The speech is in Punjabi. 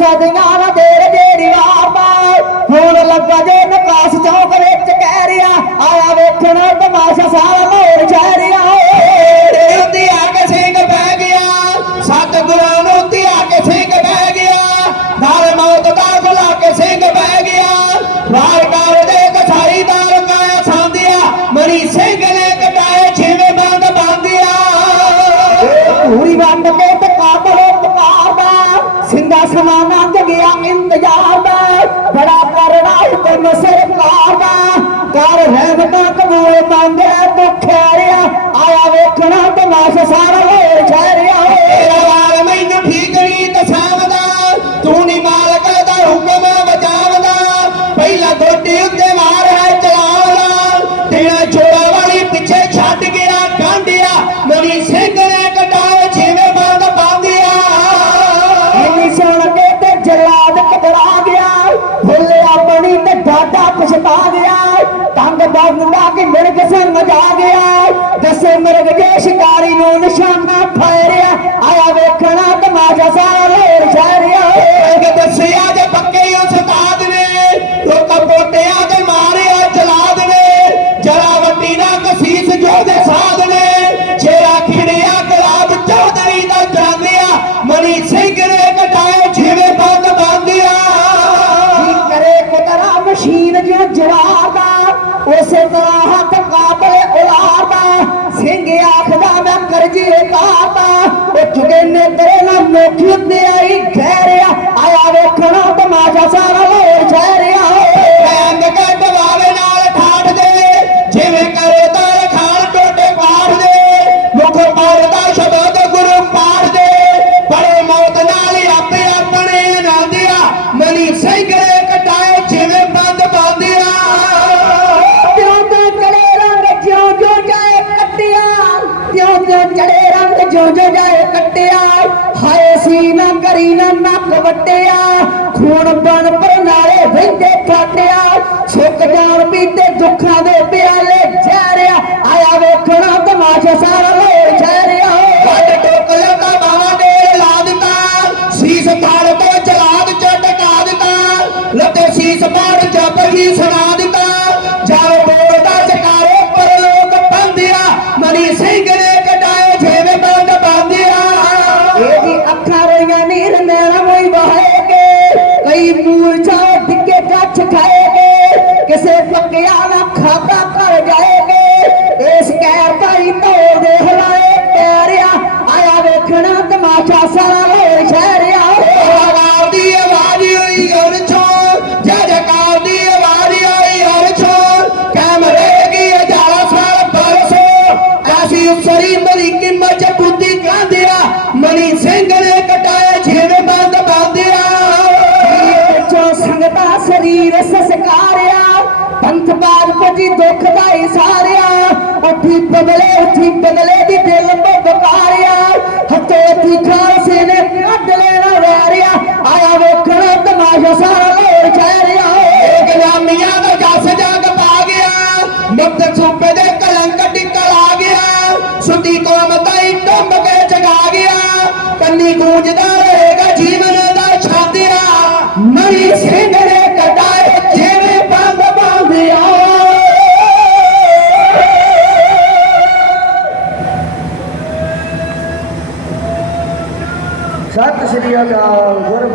సదిగా దేరి దేరి ఆర్మాయ్ మూడు లగ్గే ਪੁਕਾਰਦਾ ਸਿੰਦਾ ਸਮਾਨਾ ਗਿਆ ਇੰਤਜ਼ਾਰ ਦਾ। ਬੜਾ ਕਰੜਾ ਹੁਕਮ ਸਰਕਾਰ ਦਾ। ਕਰ ਰਹਿਮਤਾਂ ਕਬੂਲ ਮੰਗਿਆ ਦੁਖਿਆਰਿਆ ਆਇਆ। ਵੇਖਣਾ ਤਮਾਸ਼ਾ ਸਾਰਾ ਹੋਏ ਛਹਿਰਿਆ ਤੇਰਾ ਵਾਰ ਮੈਨੂੰ ਠੀਕ ਤੰਗ ਬੰਦਾ ਕਿ ਮਿਰਗ ਸਮਝ ਆ ਗਿਆ। ਜਸੇ ਮਿਰਗ ਜੇ ਸ਼ਿਕਾਰੀ ਨੂੰ ਨਿਸ਼ਾਨਾ ਫੇਰਿਆ। ਆਇਆ ਵੇਖਣਾ ਤਮਾਸ਼ਾ ਸਾਰਾ ਉਸੇ ਤਰ੍ਹਾਂ ਹੱਥ ਕਾਬਲੇ ਉਲਾਰਦਾ ਸਿੰਘ ਆਖਦਾ ਮੈਂ ਕਰਜੇ ਉਤਾਰਦਾ ਉਹ ਚੁਗੇ ਨੇ ਤੇਰੇ ਨਾਲ ਮੋਖੀ ਉੱਤੇ ਆਈ। ਸੀ ਨਾ ਨੱਕ ਵੱਟਿਆ, ਖੂਨ ਬਣ ਪਰ ਵਹਿੰਦੇ ਫਾਟਿਆ ਸੁੱਕ ਜਾਣ ਪੀਤੇ ਦੁੱਖਾਂ ਦੇ ਪਿਆਲੇ ਛਹਿਰਿਆ ਆਇਆ ਵੇਖਣਾ ਤਮਾਸ਼ਾ ਸਾਰਾ ਲੋਰ ਛਹਿਰਿਆ ਵੱਡ ਟੋਕਲੇ ਦਾ ਬਾਵਾ ਦੇ ਲਾ ਦਿੱਤਾ, ਸੀਸ ਫੜ ਕੇ ਚਲਾਦ ਚ ਟਕਾ ਦਿੱਤਾ। ਲੱਤੇ ਸੀਸ ਫੜ ਜਪ ਹੀ ਸੁਣਾ ਦਿੱਤਾ। ਕਿਸੇ ਪੱਕਿਆ ਖਾਤਾ ਕਰ ਜਾਏਗੇ। ਇਸ ਕਹਿਰ ਭਾਈ ਤੋੜ ਦੇ ਹਲਾਏ ਪੈਰਿਆ, ਆਇਆ ਵੇਖਣਾ ਤਮਾਸ਼ਾ ਸਾਰਾ ਲੋਰ ਸ਼ਹਿਰਿਆ। ਜਕਾਲ ਦੀ ਆਵਾਜ਼ ਹੋਈ ਔਰ ਛੋ। ਜੈ ਜਕਾਲ ਦੀ ਆਵਾਜ਼ ਹੋਈ ਔਰ ਛੋ। ਕੈਮਰੇ ਕੀ ਹਜ਼ਾਰਾਂ ਸਾਲ ਬਰਸੋ। ਐਸੀ ਉਸਰੀ टूटी कौम ताई टंब के जगा गया पन्नी गूंजदा रहेगा जीवन दा छातिया मरी सिंगड़े कटाए, जेवे बंद बांधिया सत श्री अकाल